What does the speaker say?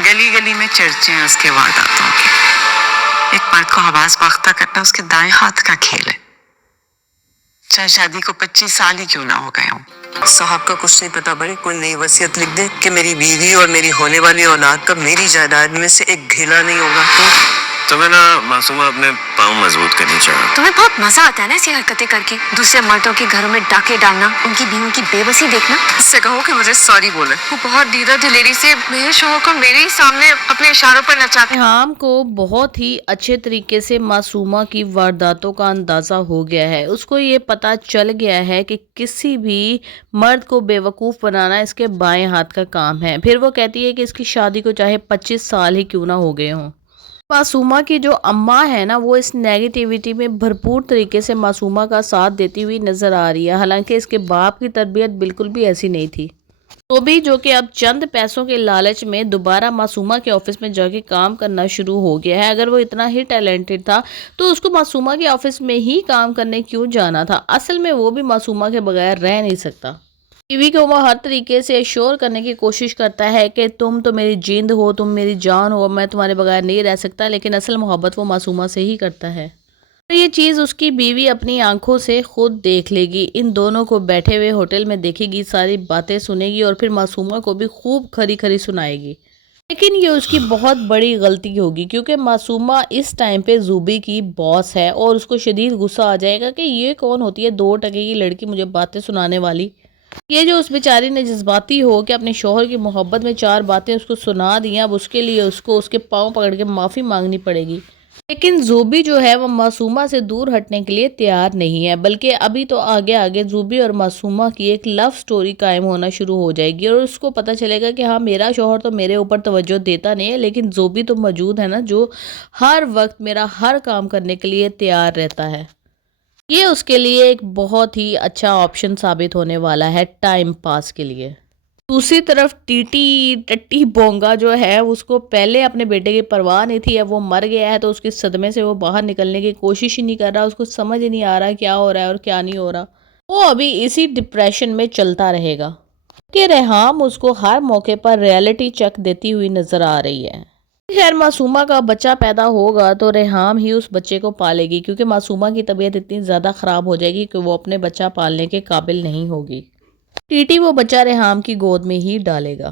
گلی گلی میں چرچے ہیں اس کے وارداتوں کے. ایک مرد کو حواس باختہ کرنا اس کے دائیں ہاتھ کا کھیل ہے، چاہے شادی کو 25 سال ہی کیوں نہ ہو گئے ہوں. صاحب کا کچھ نہیں پتا بڑے، کوئی نئی وصیت لکھ دے کہ میری بیوی اور میری ہونے والی اولاد کا میری جائیداد میں سے ایک ڈھیلا نہیں ہوگا. تمہیں نا معصومہ اپنے پاؤں مضبوط کرنی چاہیے. تمہیں بہت مزہ آتا ہے نا ایسی حرکتیں کر کے، دوسرے مردوں کے گھروں میں ڈاکے ڈالنا، ان کی بیویوں کی بے بسی دیکھنا. اس سے کہو کہ مجھے سوری بولے. وہ بہت دیدہ دلیری سے میرے شوہر کو میرے ہی سامنے اپنے اشاروں پر نچاتے. ریحام کو بہت ہی اچھے طریقے سے معصومہ کی وارداتوں کا اندازہ ہو گیا ہے. اس کو یہ پتہ چل گیا ہے کہ کسی بھی مرد کو بے وقوف بنانا اس کے بائیں ہاتھ کا کام ہے. پھر وہ کہتی ہے کہ اس کی شادی کو چاہے 25 سال ہی کیوں نہ ہو گئے ہوں. معصومہ کی جو اماں ہے نا، وہ اس نیگیٹیوٹی میں بھرپور طریقے سے معصومہ کا ساتھ دیتی ہوئی نظر آ رہی ہے. حالانکہ اس کے باپ کی تربیت بالکل بھی ایسی نہیں تھی. تو بھی جو کہ اب چند پیسوں کے لالچ میں دوبارہ معصومہ کے آفس میں جا کے کام کرنا شروع ہو گیا ہے. اگر وہ اتنا ہی ٹیلنٹڈ تھا تو اس کو معصومہ کے آفس میں ہی کام کرنے کیوں جانا تھا؟ اصل میں وہ بھی معصومہ کے بغیر رہ نہیں سکتا. بیوی کو وہ ہر طریقے سے ایشور کرنے کی کوشش کرتا ہے کہ تم تو میری جیند ہو، تم میری جان ہو، میں تمہارے بغیر نہیں رہ سکتا، لیکن اصل محبت وہ معصومہ سے ہی کرتا ہے. اور یہ چیز اس کی بیوی اپنی آنکھوں سے خود دیکھ لے گی. ان دونوں کو بیٹھے ہوئے ہوٹل میں دیکھے گی، ساری باتیں سنے گی اور پھر معصومہ کو بھی خوب کھری کھری سنائے گی. لیکن یہ اس کی بہت بڑی غلطی ہوگی، کیونکہ معصومہ اس ٹائم پہ زوبی کی باس ہے اور اس کو شدید غصہ آ جائے گا کہ یہ کون ہوتی ہے 2 ٹکے کی لڑکی مجھے باتیں سنانے والی. یہ جو اس بیچاری نے جذباتی ہو کہ اپنے شوہر کی محبت میں 4 باتیں اس کو سنا دیا، اب اس کے لیے اس کو اس کے پاؤں پکڑ کے معافی مانگنی پڑے گی. لیکن زوبی جو ہے وہ معصومہ سے دور ہٹنے کے لیے تیار نہیں ہے، بلکہ ابھی تو آگے آگے زوبی اور معصومہ کی ایک لو سٹوری قائم ہونا شروع ہو جائے گی. اور اس کو پتہ چلے گا کہ ہاں، میرا شوہر تو میرے اوپر توجہ دیتا نہیں ہے، لیکن زوبی تو موجود ہے نا، جو ہر وقت میرا ہر کام کرنے کے لیے تیار رہتا ہے. یہ اس کے لیے ایک بہت ہی اچھا آپشن ثابت ہونے والا ہے ٹائم پاس کے لیے. دوسری طرف ٹیٹی ٹٹی بونگا جو ہے، اس کو پہلے اپنے بیٹے کی پرواہ نہیں تھی، اب وہ مر گیا ہے تو اس کے صدمے سے وہ باہر نکلنے کی کوشش ہی نہیں کر رہا. اس کو سمجھ ہی نہیں آ رہا کیا ہو رہا ہے اور کیا نہیں ہو رہا. وہ ابھی اسی ڈپریشن میں چلتا رہے گا کہ ریحام اس کو ہر موقع پر ریئلٹی چیک دیتی ہوئی نظر آ رہی ہے. خیر، معصومہ کا بچہ پیدا ہوگا تو ریحام ہی اس بچے کو پالے گی، کیونکہ معصومہ کی طبیعت اتنی زیادہ خراب ہو جائے گی کہ وہ اپنے بچہ پالنے کے قابل نہیں ہوگی. ٹیٹی وہ بچہ ریحام کی گود میں ہی ڈالے گا.